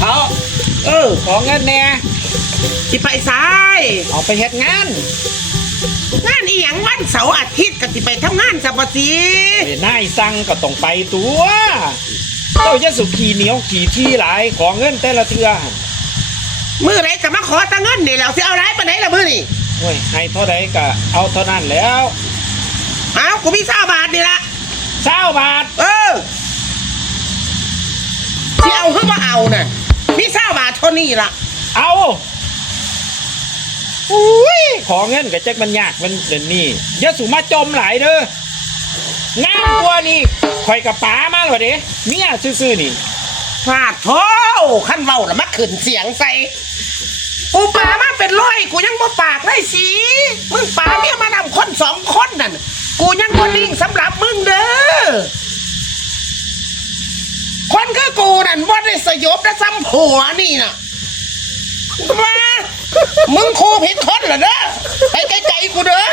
เอาขอเงินแน่ สิไปซ้าย เอาไปเฮ็ดงาน งานอีหยังวันเสาร์อาทิตย์ก็สิไปทำงานซะบ่สิ ไอ้นายสั่งก็ต้องไปตัวเจ้าจะสุขีเหนียวขี่ที่หลายขอเงินแต่ละเทื่อ มื้อไหนก็มาขอตาเงินนี่แล้วสิเอาหลายปานใดล่ะมื้อนี่ เฮ้ยให้เท่าใดก็เอาเท่านั้นแล้ว เอากูมี20 บาทนี่ล่ะ 20 บาท สิเอาหรือบ่เอาน่ะมี20 บาทเท่านี้ล่ะ เอาอุ้ยขอเงินกับแจ็คมันยากมันเดี๋ยวนี้อย่าสูมาจมหลายเด้องานกว่านี่ข่อยกับป๋ามาแล้วเด้เมียซื่อๆนี่ ฟาดโธ่คันเว้าแล้วมาขึ้นเสียงใส่กูปามาเป็นร้อยกูยังบ่ปากเลยสิมึงปาเมียมานำคน2 คนนั่นกูยังบ่นิ่งสำหรับมึงเด้อคนคือกูนั่นบ่ได้สยบและซ้ำผัวนี่น่ะมามึงคู่ผิดคนเหรอเด้อไปไกลๆกูเด้อ